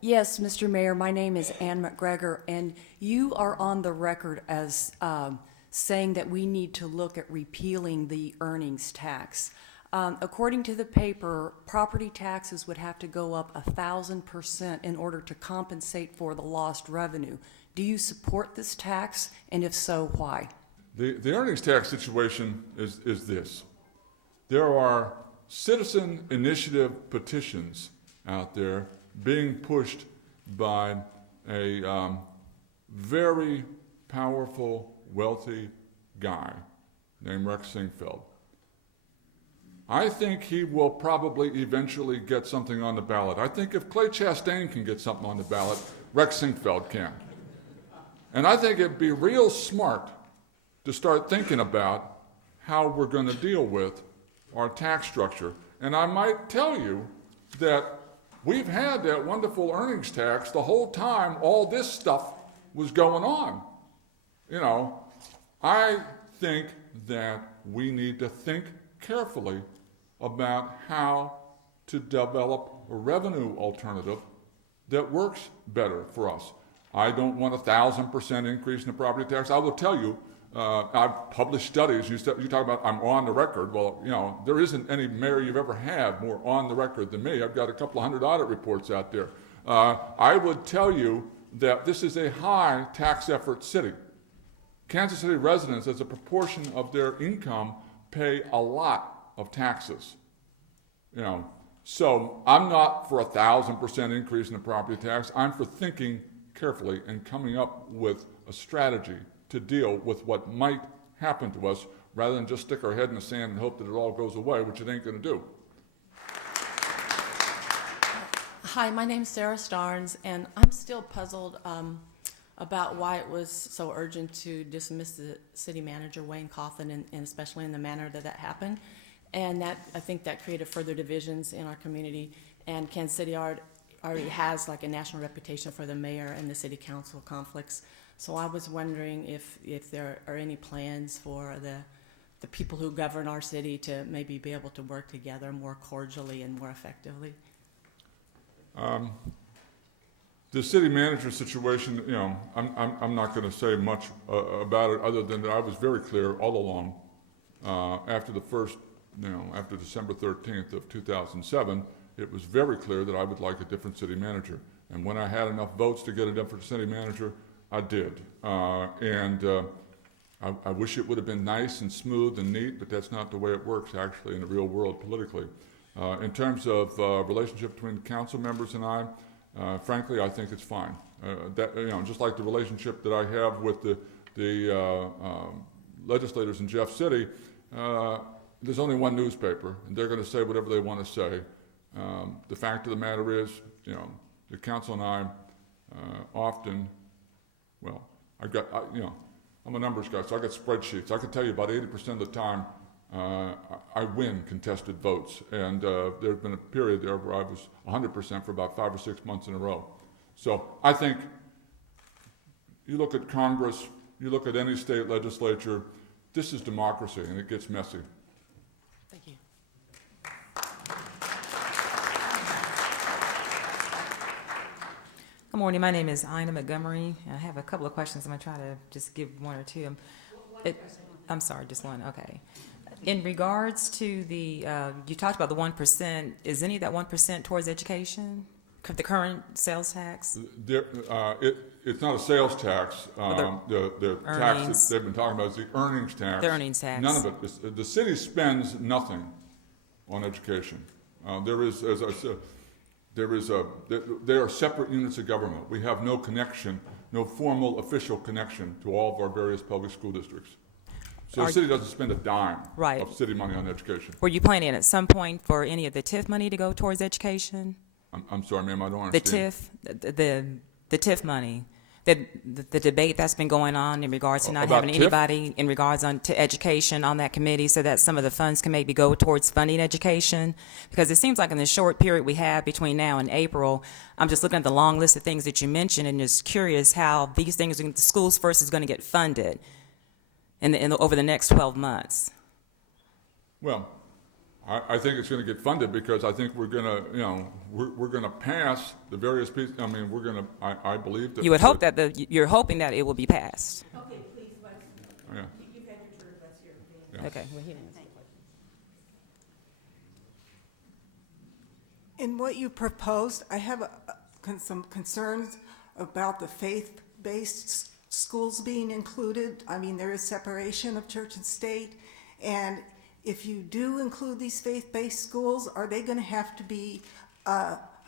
Yes, Mr. Mayor, my name is Ann McGregor, and you are on the record as saying that we need to look at repealing the earnings tax. According to the paper, property taxes would have to go up 1,000% in order to compensate for the lost revenue. Do you support this tax, and if so, why? The earnings tax situation is this. There are citizen initiative petitions out there being pushed by a very powerful, wealthy guy named Rex Sinquefield. I think he will probably eventually get something on the ballot. I think if Clay Chastain can get something on the ballot, Rex Sinquefield can. And I think it'd be real smart to start thinking about how we're going to deal with our tax structure. And I might tell you that we've had that wonderful earnings tax the whole time all this stuff was going on. You know, I think that we need to think carefully about how to develop a revenue alternative that works better for us. I don't want 1,000% increase in the property tax. I will tell you, I've published studies. You talk about I'm on the record. Well, you know, there isn't any mayor you've ever had more on the record than me. I've got a couple of hundred audit reports out there. I would tell you that this is a high tax effort city. Kansas City residents, as a proportion of their income, pay a lot of taxes. You know, so I'm not for 1,000% increase in the property tax. I'm for thinking carefully and coming up with a strategy to deal with what might happen to us rather than just stick our head in the sand and hope that it all goes away, which it ain't going to do. Hi, my name's Sarah Starnes, and I'm still puzzled about why it was so urgent to dismiss the city manager, Wayne Coughlin, and especially in the manner that happened. And that, I think that created further divisions in our community. And Kansas City already has like a national reputation for the mayor and the city council conflicts. So I was wondering if there are any plans for the people who govern our city to maybe be able to work together more cordially and more effectively. The city manager situation, you know, I'm not going to say much about it other than that I was very clear all along after the first, you know, after December 13th of 2007, it was very clear that I would like a different city manager. And when I had enough votes to get a different city manager, I did. I wish it would have been nice and smooth and neat, but that's not the way it works actually in the real world politically. In terms of relationship between council members and I, frankly, I think it's fine. That, you know, just like the relationship that I have with the legislators in Jeff City, there's only one newspaper, and they're going to say whatever they want to say. The fact of the matter is, you know, the council and I often, well, you know, I'm a numbers guy, so I got spreadsheets. I can tell you about 80% of the time I win contested votes, and there's been a period there where I was 100% for about 5 or 6 months in a row. So I think you look at Congress, you look at any state legislature, this is democracy, and it gets messy. Thank you. Good morning. My name is Ina Montgomery. I have a couple of questions. I'm going to try to just give one or two. I'm sorry, just one. Okay. In regards to the, you talked about the 1%. Is any of that 1% towards education? The current sales tax? It's not a sales tax. The tax that they've been talking about is the earnings tax. The earnings tax. None of it. The city spends nothing on education. There is, as I said, they are separate units of government. We have no connection, no formal official connection to all of our various public school districts. So the city doesn't spend a dime of city money on education. Were you planning at some point for any of the TIF money to go towards education? I'm sorry, ma'am, I don't understand. The TIF money, the debate that's been going on in regards to not About having TIF? anybody in regards to education on that committee, so that some of the funds can maybe go towards funding education. Because it seems like in the short period we have between now and April, I'm just looking at the long list of things that you mentioned and just curious how these things, the Schools First is going to get funded over the next 12 months. Well, I think it's going to get funded because I think we're going to, we're going to pass the various pieces. I mean, we're going to, I believe that. You would hope that you're hoping that it will be passed. Okay, please, Yeah. you've had your turn, let's hear Yeah. Okay. Well, he didn't answer the question. In what you proposed, I have some concerns about the faith-based schools being included. I mean, there is separation of church and state, and if you do include these faith-based schools, are they going to have to be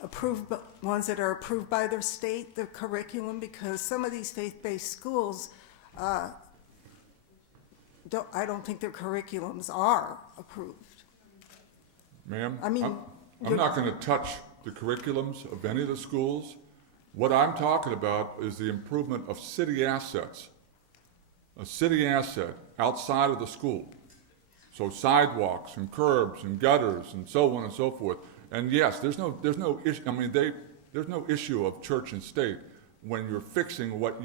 approved, ones that are approved by their state, their curriculum? Because some of these faith-based schools, I don't think their curriculums are approved. Ma'am, I mean, I'm not going to touch the curriculums of any of the schools. What I'm talking about is the improvement of city assets, a city asset outside of the school. So sidewalks and curbs and gutters and so on and so forth. And yes, there's no issue. I mean, there's no issue of church and state when you're fixing what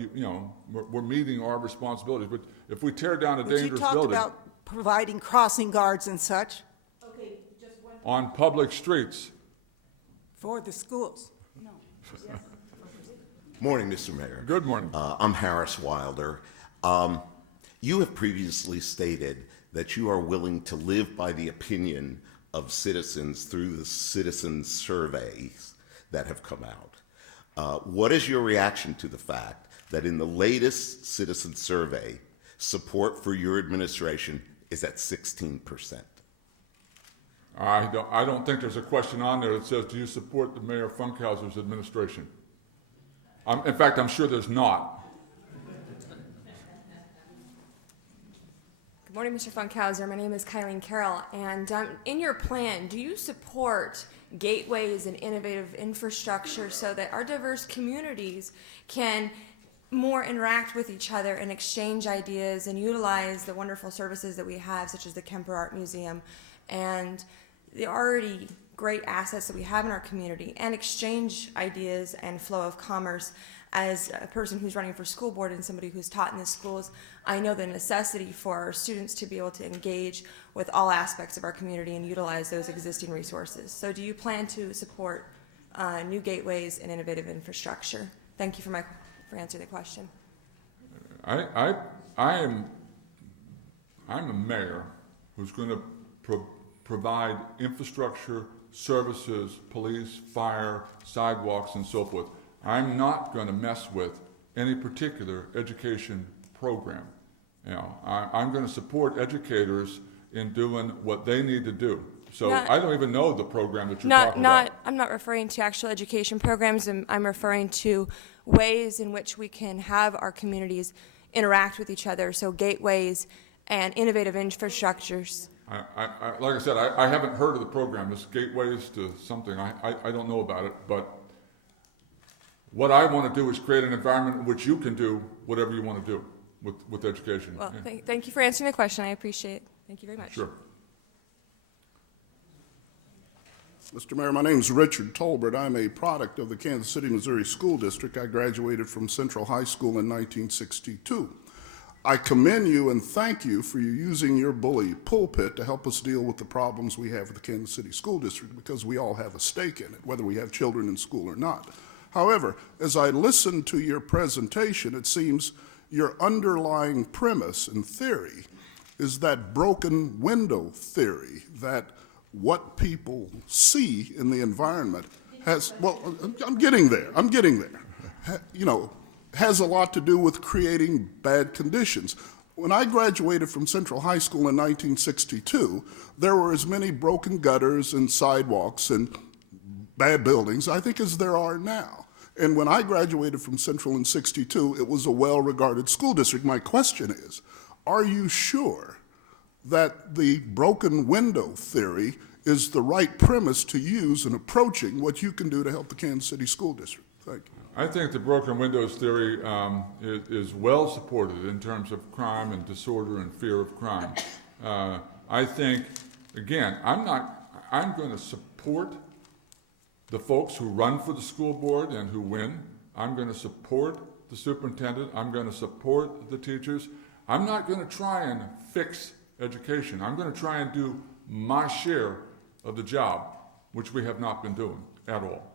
we're meeting our responsibilities. But if we tear down a But you dangerous talked building about providing crossing guards and such Okay, just one. on public streets, for the schools. Morning, Mr. Mayor. good morning. I'm Harris Wilder. You have previously stated that you are willing to live by the opinion of citizens through the citizen surveys that have come out. What is your reaction to the fact that in the latest citizen survey, support for your administration is at 16%? I don't think there's a question on there that says, do you support the Mayor Funkhouser's administration? In fact, I'm sure there's not. Good morning, Mr. Funkhouser. My name is Kylene Carroll, and in your plan, do you support gateways and innovative infrastructure so that our diverse communities can more interact with each other and exchange ideas and utilize the wonderful services that we have, such as the Kemper Art Museum and the already great assets that we have in our community, and exchange ideas and flow of commerce? As a person who's running for school board and somebody who's taught in the schools, I know the necessity for our students to be able to engage with all aspects of our community and utilize those existing resources. So do you plan to support new gateways and innovative infrastructure? Thank you for answering the question. I'm a mayor who's going to provide infrastructure, services, police, fire, sidewalks, and so forth. I'm not going to mess with any particular education program. I'm going to support educators in doing what they need to do. So I don't even know the program that you're talking about. I'm not referring to actual education programs. I'm referring to ways in which we can have our communities interact with each other. So gateways and innovative infrastructures. Like I said, I haven't heard of the program. This Gateways to something. I don't know about it, but what I want to do is create an environment in which you can do whatever you want to do with education. Well, Yeah. thank you for answering the question. I appreciate it. Thank you very much. Sure. Mr. Mayor, my name is Richard Tolbert. I'm a product of the Kansas City, Missouri School District. I graduated from Central High School in 1962. I commend you and thank you for using your bully pulpit to help us deal with the problems we have with the Kansas City School District, because we all have a stake in it, whether we have children in school or not. However, as I listened to your presentation, it seems your underlying premise and theory is that broken window theory, that what people see in the environment has, well, I'm getting there, has a lot to do with creating bad conditions. When I graduated from Central High School in 1962, there were as many broken gutters and sidewalks and bad buildings, I think, as there are now. And when I graduated from Central in 62, it was a well-regarded school district. My question is, are you sure that the broken window theory is the right premise to use in approaching what you can do to help the Kansas City School District? Thank you. I think the broken windows theory is well supported in terms of crime and disorder and fear of crime. I think, again, I'm going to support the folks who run for the school board and who win. I'm going to support the superintendent. I'm going to support the teachers. I'm not going to try and fix education. I'm going to try and do my share of the job, which we have not been doing at all.